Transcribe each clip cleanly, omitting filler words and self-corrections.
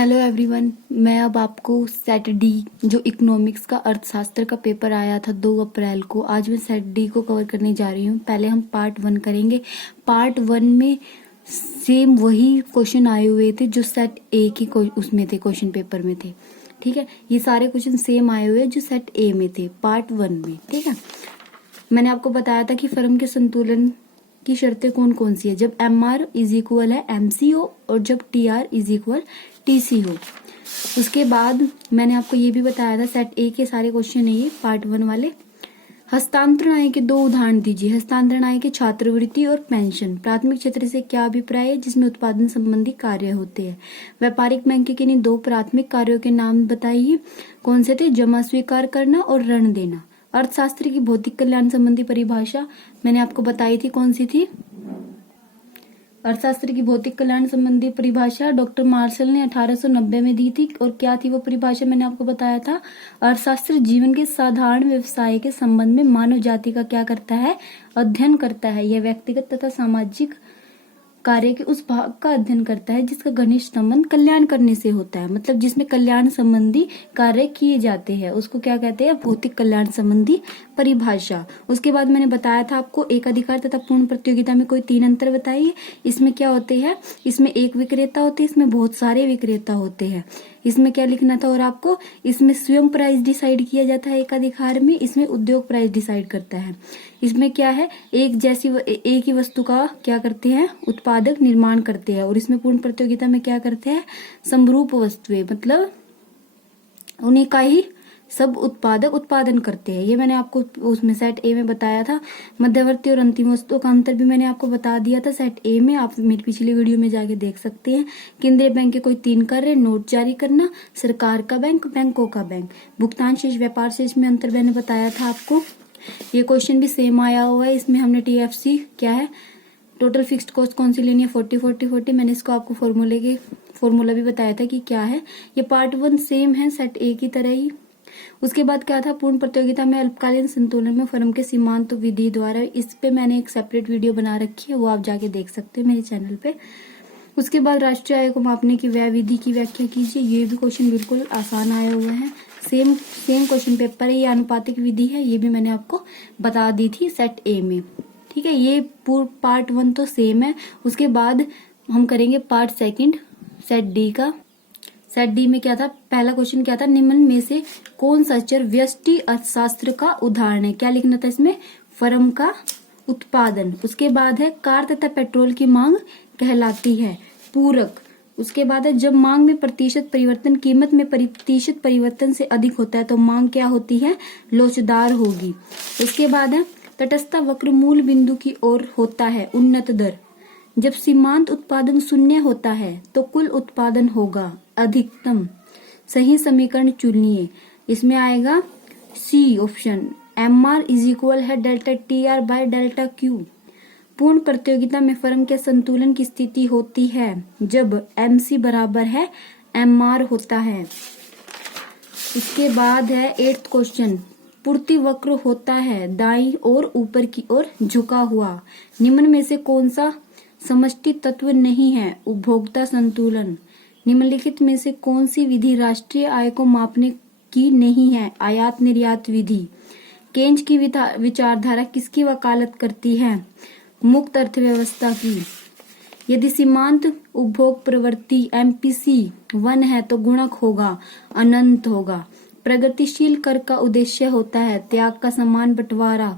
Hello everyone, मैं अब आपको सेट डी जो इकोनॉमिक्स का अर्थशास्त्र का पेपर आया था 2 अप्रैल को, आज मैं सेट डी को कवर करने जा रही हूँ। पहले हम पार्ट 1 करेंगे। पार्ट 1 में सेम वही क्वेश्चन आए हुए थे जो सेट ए की उसमें थे, क्वेश्चन पेपर में थे। ठीक है, ये सारे क्वेश्चन सेम आए हुए जो सेट ए में थे पार्ट 1 में। ठीक है, मैंने आपको बताया था कि फर्म के संतुलन की शर्तें कौन कौन सी है, जब एम आर इज इक्वल है एम सी हो और जब T R is equal T C हो। उसके बाद मैंने आपको ये भी बताया था, सेट ए के सारे क्वेश्चन है ये पार्ट 1 वाले। हस्तांतरण आय के 2 उदाहरण दीजिए। हस्तांतरण आय के छात्रवृत्ति और पेंशन। प्राथमिक क्षेत्र से क्या अभिप्राय है, जिसमें उत्पादन संबंधी कार्य होते हैं। व्यापारिक बैंक के किन्हीं 2 प्राथमिक कार्यों के नाम बताइए। कौन से थे, जमा स्वीकार करना और ऋण देना। अर्थशास्त्र की भौतिक कल्याण संबंधी परिभाषा मैंने आपको बताई थी, कौन सी थी। अर्थशास्त्र की भौतिक कल्याण संबंधी परिभाषा डॉक्टर मार्शल ने 1890 में दी थी। और क्या थी वो परिभाषा, मैंने आपको बताया था, अर्थशास्त्र जीवन के साधारण व्यवसाय के संबंध में मानव जाति का क्या करता है, अध्ययन करता है। यह व्यक्तिगत तथा सामाजिक कार्य के उस भाग का अध्ययन करता है जिसका घनिष्ठ संबंध कल्याण करने से होता है। मतलब जिसमें कल्याण संबंधी कार्य किए जाते हैं उसको क्या कहते हैं, भौतिक कल्याण संबंधी परिभाषा। उसके बाद मैंने बताया था आपको, एक अधिकार तथा पूर्ण प्रतियोगिता में कोई 3 अंतर बताइए। इसमें क्या होते हैं, इसमें एक विक्रेता होते हैं, इसमें बहुत सारे विक्रेता होते हैं। इसमें क्या लिखना था, और आपको इसमें स्वयं प्राइस डिसाइड किया जाता है एक अधिकार में, इसमें उद्योग प्राइस डिसाइड करता है। इसमें क्या है, एक ही वस्तु का क्या करते हैं, उत्पादक निर्माण करते हैं। और इसमें पूर्ण प्रतियोगिता में क्या करते हैं, समरूप वस्तुएं, मतलब उन्हीं का ही सब उत्पादक उत्पादन करते हैं। ये मैंने आपको उसमें सेट ए में बताया था। मध्यवर्ती और अंतिम वस्तुओं का अंतर भी मैंने आपको बता दिया था सेट ए में, आप मेरी पिछली वीडियो में जाके देख सकते हैं। केंद्रीय बैंक के कोई 3 कार्य, नोट जारी करना, सरकार का बैंक, बैंकों का बैंक। भुगतान शेष, व्यापार शेष में अंतर मैंने बताया था आपको। ये क्वेश्चन भी सेम आया हुआ है। इसमें हमने टीएफसी क्या है, टोटल फिक्स्ड कॉस्ट कौन सी लेनी है, 40-40-40। मैंने इसको आपको फॉर्मूला भी बताया था कि क्या है। ये पार्ट 1 सेम है सेट ए की तरह ही। उसके बाद क्या था, पूर्ण प्रतियोगिता में अल्पकालीन संतुलन में फर्म के सीमांत विधि द्वारा। इस पे मैंने एक सेपरेट वीडियो बना रखी है, वो आप जाके देख सकते हैं मेरे चैनल पे। उसके बाद राष्ट्रीय आय को मापने की व्यय विधि की व्याख्या कीजिए। ये भी क्वेश्चन बिल्कुल आसान आया हुआ है, सेम क्वेश्चन पेपर है। ये अनुपातिक विधि है, ये भी मैंने आपको बता दी थी सेट ए में। ठीक है, ये पार्ट 1 तो सेम है। उसके बाद हम करेंगे पार्ट 2 सेट डी का। सेट डी में क्या था, पहला क्वेश्चन क्या था, निम्न में से कौन सा चर व्यष्टि अर्थशास्त्र का उदाहरण है। क्या लिखना था इसमें, फर्म का उत्पादन। उसके बाद है कार तथा पेट्रोल की मांग कहलाती है पूरक। उसके बाद है जब मांग में प्रतिशत परिवर्तन कीमत में प्रतिशत परिवर्तन से अधिक होता है तो मांग क्या होती है, लोचदार होगी। उसके बाद है तटस्थ वक्र मूल बिंदु की ओर होता है उन्नत दर। जब सीमांत उत्पादन 0 होता है तो कुल उत्पादन होगा अधिकतम। सही समीकरण चुनिए। इसमें आएगा C option, M R is equal है delta T R by delta Q. पूर्ण प्रतियोगिता में फर्म के संतुलन की स्थिति होती है जब एम सी बराबर है एम आर होता है। इसके बाद है 8th क्वेश्चन, पूर्ति वक्र होता है दाईं और ऊपर की ओर झुका हुआ। निम्न में से कौन सा समष्टि तत्व नहीं है, उपभोक्ता संतुलन। निम्नलिखित में से कौन सी विधि राष्ट्रीय आय को मापने की नहीं है, आयात निर्यात विधि। केंज की विचारधारा किसकी वकालत करती है, मुक्त अर्थव्यवस्था की। यदि सीमांत उपभोग प्रवृत्ति MPC 1 है तो गुणक होगा अनंत होगा। प्रगतिशील कर का उद्देश्य होता है त्याग का समान बंटवारा।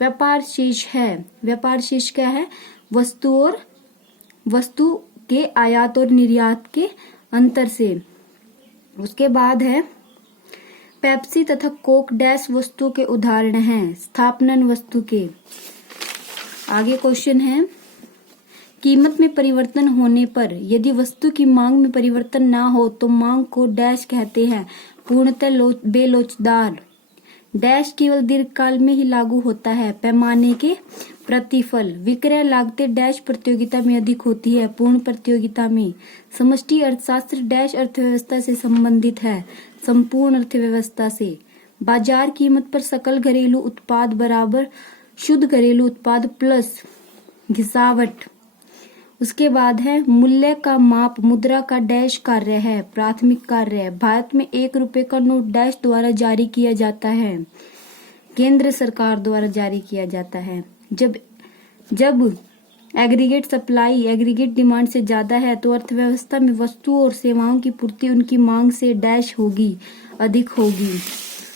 व्यापार शेष है, व्यापार शेष क्या है, वस्तु के आयात और निर्यात के अंतर से। उसके बाद है पेप्सी तथा कोक डैश वस्तु के उदाहरण हैं, स्थापनन वस्तु के। आगे क्वेश्चन है, कीमत में परिवर्तन होने पर यदि वस्तु की मांग में परिवर्तन ना हो तो मांग को डैश कहते हैं, पूर्णतः बेलोचदार। डैश केवल दीर्घकाल में ही लागू होता है, पैमाने के प्रतिफल। विक्रय लागतें डैश प्रतियोगिता में अधिक होती है, पूर्ण प्रतियोगिता में। समष्टि अर्थशास्त्र डैश अर्थव्यवस्था से संबंधित है, संपूर्ण अर्थव्यवस्था से। बाजार कीमत पर सकल घरेलू उत्पाद बराबर शुद्ध घरेलू उत्पाद प्लस घिसावट। उसके बाद है मूल्य का माप मुद्रा का डैश कार्य है, प्राथमिक कार्य है। भारत में 1 रुपए का नोट डैश द्वारा जारी किया जाता है, केंद्र सरकार द्वारा जारी किया जाता है। जब एग्रीगेट सप्लाई एग्रीगेट डिमांड से ज्यादा है तो अर्थव्यवस्था में वस्तुओं और सेवाओं की पूर्ति उनकी मांग से डैश होगी, अधिक होगी।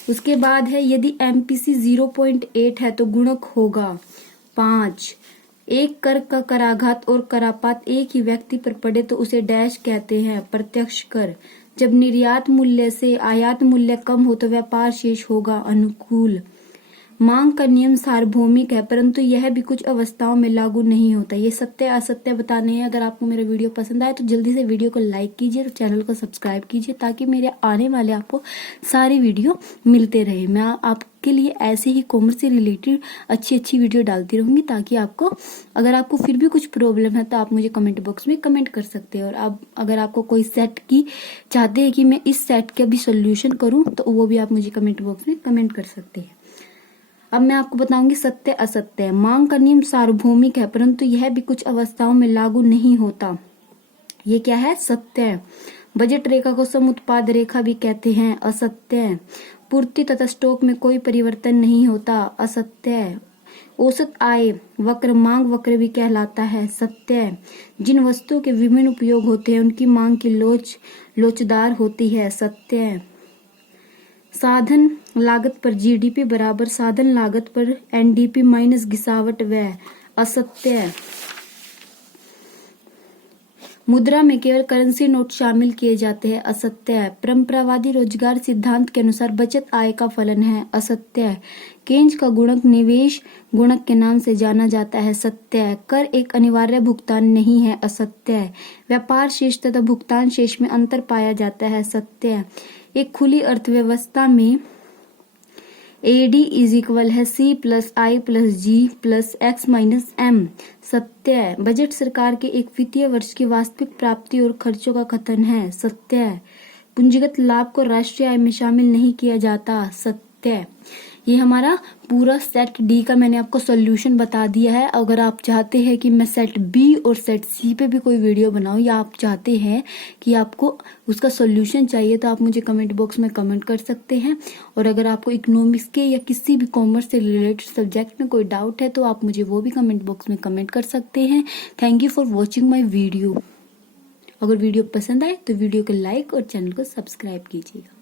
उसके बाद है यदि एमपीसी 0.8 है तो गुणक होगा 5। एक कर का कराघात और करापात एक ही व्यक्ति पर पड़े तो उसे डैश कहते हैं, प्रत्यक्ष कर। जब निर्यात मूल्य से आयात मूल्य कम हो तो व्यापार शेष होगा, अनुकूल। मांग का नियम सार्वभौमिक है परंतु यह भी कुछ अवस्थाओं में लागू नहीं होता। ये सत्य असत्य बताने हैं। अगर आपको मेरा वीडियो पसंद आए तो जल्दी से वीडियो को लाइक कीजिए, तो चैनल को सब्सक्राइब कीजिए ताकि मेरे आने वाले आपको सारी वीडियो मिलते रहे। मैं आपके लिए ऐसे ही कॉमर्स से रिलेटेड अच्छी वीडियो डालती रहूंगी ताकि अगर आपको फिर भी कुछ प्रॉब्लम है तो आप मुझे कमेंट बॉक्स में कमेंट कर सकते हैं। और अगर आपको कोई सेट की चाहते हैं कि मैं इस सेट का भी सोल्यूशन करूं तो वो भी आप मुझे कमेंट बॉक्स में कमेंट कर सकते हैं। अब मैं आपको बताऊंगी सत्य असत्य। मांग का नियम सार्वभौमिक है परंतु यह भी कुछ अवस्थाओं में लागू नहीं होता। ये क्या है? सत्य है। बजट रेखा को सम उत्पाद रेखा भी कहते हैं, असत्य है। पूर्ति तथा स्टॉक में कोई परिवर्तन नहीं होता, असत्य है। औसत आय वक्र मांग वक्र भी कहलाता है, सत्य है। जिन वस्तुओं के विभिन्न उपयोग होते हैं उनकी मांग की लोचदार होती है, सत्य है। साधन लागत पर जीडीपी बराबर साधन लागत पर एनडीपी माइनस घिसावट व्यय, असत्य है। मुद्रा में केवल करेंसी नोट शामिल किए जाते हैं, असत्य है। परंपरावादी रोजगार सिद्धांत के अनुसार बचत आय का फलन है, असत्य है। केंज का गुणक निवेश गुणक के नाम से जाना जाता है, सत्य है। कर एक अनिवार्य भुगतान नहीं है, असत्य है। व्यापार शेष तथा भुगतान शेष में अंतर पाया जाता है, सत्य है। एक खुली अर्थव्यवस्था में AD इज इक्वल है C plus I plus G plus X minus M, सत्य है। बजट सरकार के एक वित्तीय वर्ष की वास्तविक प्राप्ति और खर्चों का कथन है, सत्य है। पूंजीगत लाभ को राष्ट्रीय आय में शामिल नहीं किया जाता, सत्य है। ये हमारा पूरा सेट डी का मैंने आपको सॉल्यूशन बता दिया है। अगर आप चाहते हैं कि मैं सेट बी और सेट सी पे भी कोई वीडियो बनाऊं या आप चाहते हैं कि आपको उसका सॉल्यूशन चाहिए तो आप मुझे कमेंट बॉक्स में कमेंट कर सकते हैं। और अगर आपको इकोनॉमिक्स के या किसी भी कॉमर्स से रिलेटेड सब्जेक्ट में कोई डाउट है तो आप मुझे वो भी कमेंट बॉक्स में कमेंट कर सकते हैं। Thank you for watching my video. अगर वीडियो पसंद आए तो वीडियो को लाइक और चैनल को सब्सक्राइब कीजिएगा।